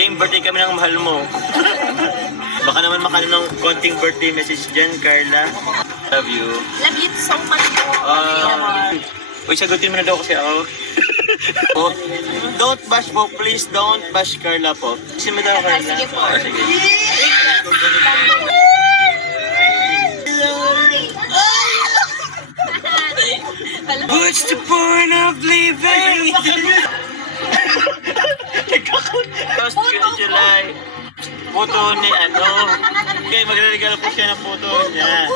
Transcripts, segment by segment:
same birthday kami ng mahal mo. Baka naman makano ng konting birthday message dyan, Carla. Love you. Love you so much po. Uy, sagutin mo na daw kasi ako. Oh, don't bash po, please don't bash Carla po. Kasi mo daw, Carla. Sige po. Sige. What's the point of living? Last July. Puto ni ano. Okay, magre-regalo po siya ng puto niya.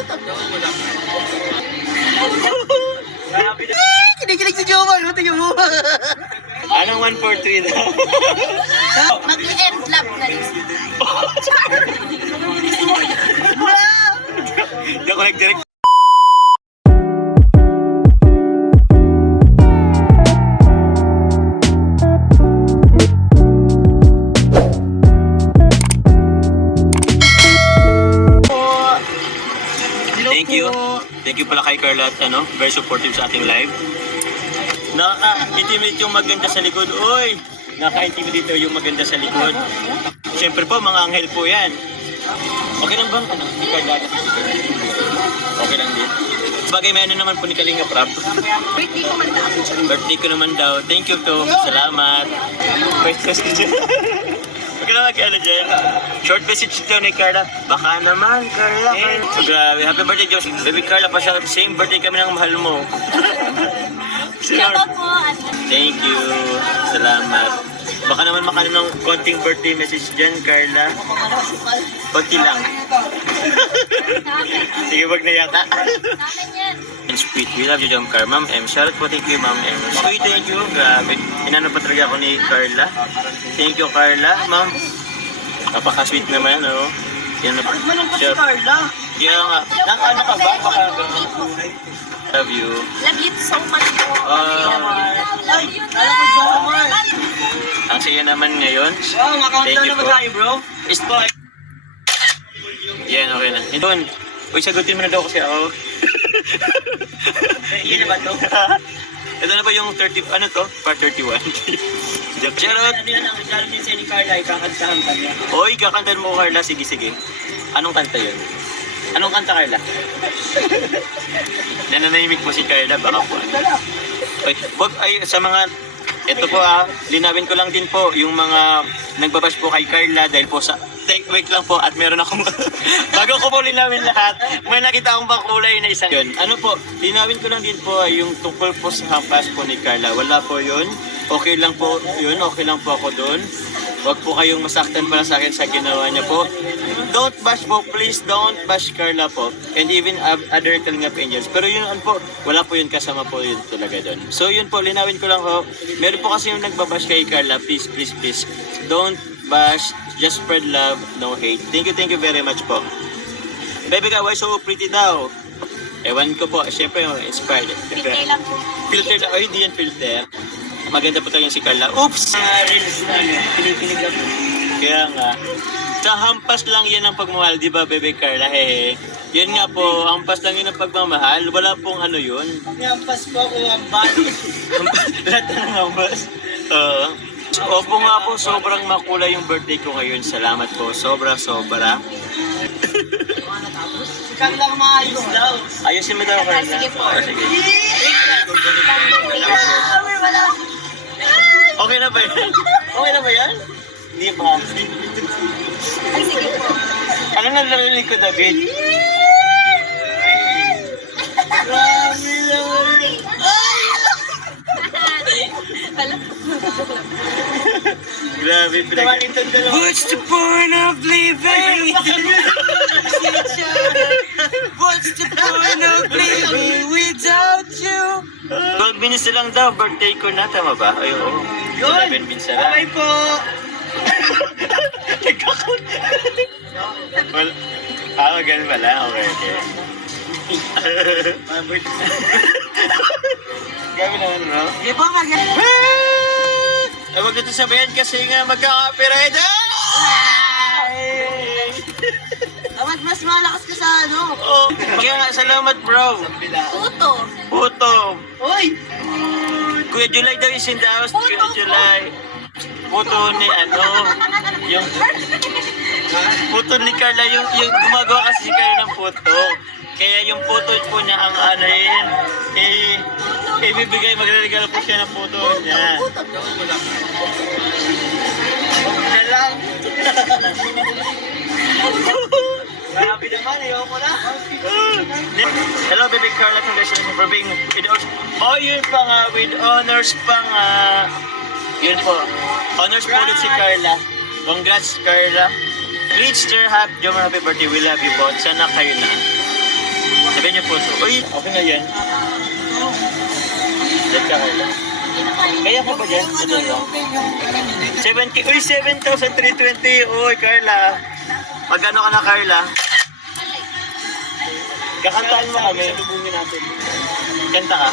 Kinikilig si Jomar, tingnan mo. Anong 143 daw? Mag-end love na rin. Hindi ako nag-direct. Thank you. Thank you pala kay Carla at very supportive sa ating live. Nakaka-intimidate yung maganda sa likod. Uy! Nakaka-intimidate yung maganda sa likod. Siyempre po, mga anghel po yan. Okay lang bang ni Carla? Okay lang din. Bagay may naman po ni Kalinga Prab. Birthday ko man daw. Birthday ko naman daw. Thank you to. Salamat. Wait, kasi dyan. Huwag ka na mag-ano dyan. Short message daw ni Carla. Baka naman, Carla. So, grabe. Happy birthday, Josh. Baby Carla pa siya. Same birthday kami ng mahal mo. Shout out po. Thank you. Salamat. Baka naman makano ng konting birthday message dyan, Carla. Konti lang. Sige, wag na yata. Amin yan. And sweet, we love you, Jam Car. Ma'am M. Shout out po, thank you, Ma'am M. Sweet, thank you. Grabe. Inano pa talaga ako ni Carla. Thank you, Carla. Ma'am, napaka-sweet naman, oh. Yan na po. Manong ko si Carla. Kaya nga. Nakaano ka ba? Baka love you. Love you so much po. Ay, alam ko Jomar. Ang saya naman ngayon. Wow, Thank makakanta you naman po. tayo, bro. Isto. Yan, okay na. Doon. Uy, sagutin mo na daw kasi ako. Iyan na ba ito? Ito na ba yung 30, ano to? Part 31. Charot! Ano yan ang regalo din sa ni Carla, ikakantahan ka niya. Uy, kakantan mo, Carla. Sige, sige. Anong kanta yun? Anong kanta, Carla? Nananahimik mo si Carla, baka po. Uy, wag, ay, sa mga, ito po linawin ko lang din po yung mga nagbabash po kay Carla dahil po sa, wait lang po, at meron akong, bago ko po linawin lahat, may nakita akong bakulay na isang yun. Ano po, linawin ko lang din po yung tungkol po sa hampas po ni Carla. Wala po yun. Okay lang po yun, okay lang po ako doon. Huwag po kayong masaktan para sa akin sa ginawa niya po. Don't bash po, please don't bash Carla po. And even other Kalingap Angels. Pero yun po, wala po yun kasama po yun talaga doon. So yun po, linawin ko lang ho. Meron po kasi yung nagbabash kay Carla. Please, please, please. Don't bash, just spread love, no hate. Thank you very much po. Baby ka, why so pretty daw? Ewan ko po, syempre inspired. Filter lang po. Filter na, ay hindi yan filter. Maganda po talaga si Carla. Oops! Reels na ano, pinipinig lang. Kaya nga, sa hampas lang yan ang pagmamahal, di ba, Bebe Carla? Hehe. Yan nga po, hampas lang yun ang pagmamahal. Wala pong ano yun. Pagnyampas po ako ang body. Lahat ng hampas. Opo nga po, sobrang makulay yung birthday ko ngayon. Salamat po, sobra. Si Carla ang maayos daw. Ayusin mo daw, Carla. Sige po. Sige. Wala. Okay na ba yan? Okay na ba yan? Hindi pa. Ay, sige po. Ano na narinig ko, David? Grabe naman. Alam ko. Grabe, Tawa nito dalawa. What's the point of living? What's the point of living without you? 12 minutes na lang daw, birthday ko na, tama ba? Ay, oo. Yun! 11 minutes na lang. Okay po! Well, ganun pala. Okay. Gabi naman, bro. Di ba maganda? Ay, wag natin sabihin kasi nga magkaka-copyright. Dapat mas malakas ka sa ano. Oh, kaya nga, salamat, bro. Tuto. Puto. Uy! Kuya July daw is in the house. Kuya July. Puto ni ano. yung puto ni Carla, yung gumagawa kasi si Carla ng puto. Kaya yung puto po niya ang ano yun, ibibigay, magre-regalo po siya ng puto niya. Na lang. Grabe naman, ayoko na. Hello, baby Carla, congratulations for being with honors. Oh, yun pa nga, with honors pa nga. Yun po. Honors po ulit si Carla. Congrats, Carla. Please, Sir Jomar, happy birthday. We love you both. Sana kayo na. Sabihin niyo po. Uy, okay na yan. Let's ka, Carla. Kaya ko ba dyan? Ito lang. 70. Uy, 7,320. Uy, Carla. Magkano ka na, Carla? Kakantaan mo kami. Kanta ka?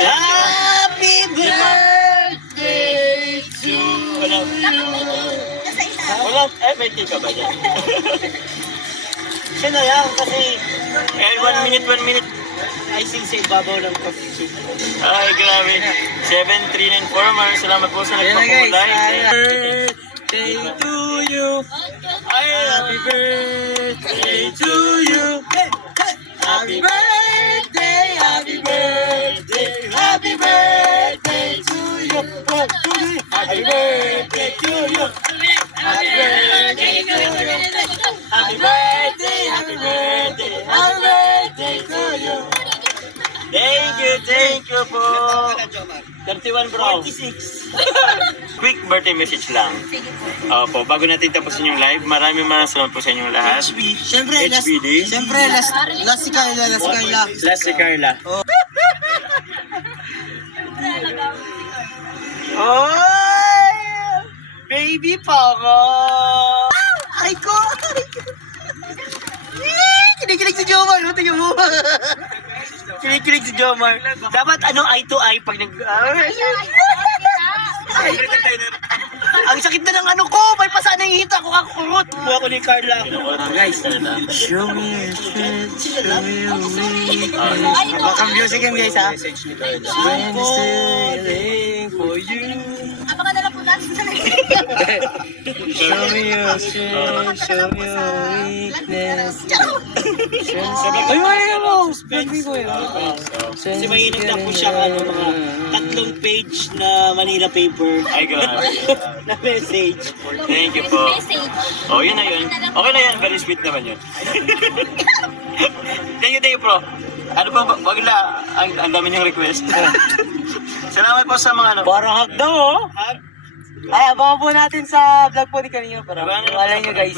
Happy birthday to Wala. Nasa isa. Wala. May tea ka ba dyan? Siya na lang kasi 1 minute, 1 minute. icing sa ibabaw ng coffee. Ay, grabe. 739 Mar. Salamat po sa nagpakulay. Birthday to you. Happy birthday to you. Happy birthday, happy birthday, happy birthday to you. Happy birthday to you. Happy birthday to you. Happy birthday, happy birthday, happy birthday to you. Thank you po. 31 bro. 46. Quick birthday message lang. Sige po. Opo, bago natin tapusin yung live, maraming salamat po sa inyong lahat. Siyempre, HBD. last si Carla, Last si Carla. Oy! Baby pa ako! Aray ko! Kinikilig si Jomar, buti yung mo. Kinikilig si Jomar. Dapat eye to eye pag nag... Ang sakit na ng ano ko! May pasa na yung hita ko kakurot! Buha ko ni Carla. Guys, Carla. Show me your strength, show me your Ay, no. Baka music yan guys ha. Message ni Carla. I'm falling for you. Apaka na lang po natin sa Show me your strength, show me your weakness. Ay, may mo! Baby ko yun. Kasi mahinag na po siya ano, mga 3 page na Manila paper Ay, grabe. na message. Thank you po. Message. Oh, yun na yun. Okay na yan. Very sweet naman yun. Thank you, bro. Ano pa, bagla, ang dami niyong request. Salamat po sa mga ano. Parang hug daw oh. Ay, abangan po natin sa vlog po ni Kanina para Abangan wala nyo guys.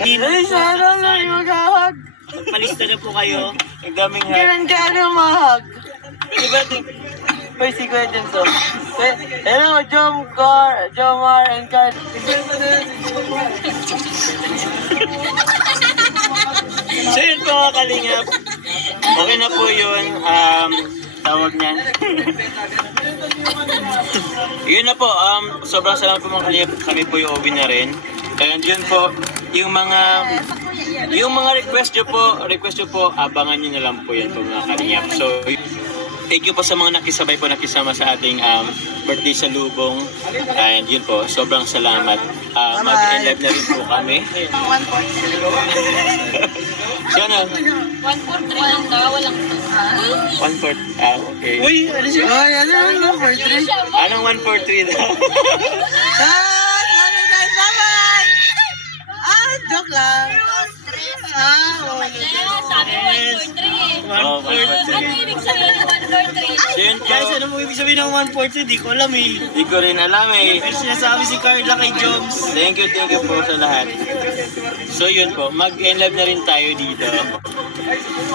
Ay, sana lang yung mag-hug. Palista na po kayo. Ang daming hug. Kailan ka ano mag-hug? Uy, si Kuya James oh. Hello, Jomar and Carl. So yun po mga kalingap. Okay na po yun. Tawag niyan. Yun na po. Sobrang salamat po mga kalingap. Kami po yung OB na rin. And yun po, yung mga request nyo po, abangan nyo na lang po yan po mga kalingap. So, thank you po sa mga nakisama sa ating birthday sa Lubong. And yun po, sobrang salamat. Mag-live na rin po kami. 143 So ano? lang daw, walang 1-4. Okay. Uy, ano siya? Uy, ano? 143? Anong 1-4-3 daw? Sorry guys, bye-bye! Joke lang. Sabi 143. Oh, 1-4-3. Ano ibig sabihin ng 143? So yun po. Guys, ano mo ibig sabihin ng 143? Di ko alam eh. Hindi ko rin alam eh. Pero sinasabi si Carla kay Joms. Thank you po sa lahat. So yun po, mag-live na rin tayo dito.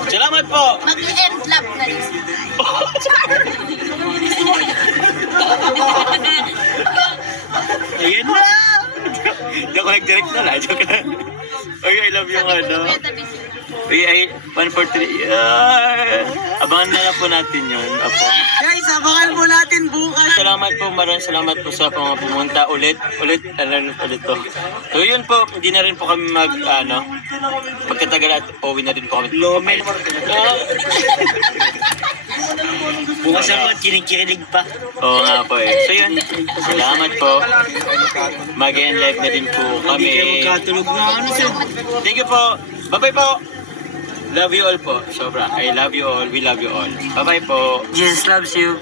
Salamat po! Mag-end lap na rin. Ayan na! Hindi ako nag-direct na lang. Joke lang. Uy, I love yung ano. Uy, 1-4-3. Abangan na lang po natin yun. Apo. Guys, abangan po natin bukas. Salamat po, maraming salamat po sa mga pumunta ulit to. So yun po, hindi na rin po kami pagkatagal at uwi na rin po kami. Lomen. Bukas ako at kinikilig pa. Oo nga po eh. So yun, salamat po. Mag-end live na din po Hindi kayo kami. magkatulog na ano sir. Thank you po. Bye-bye po. Love you all po. Sobra. I love you all. We love you all. Bye-bye po. Jesus loves you.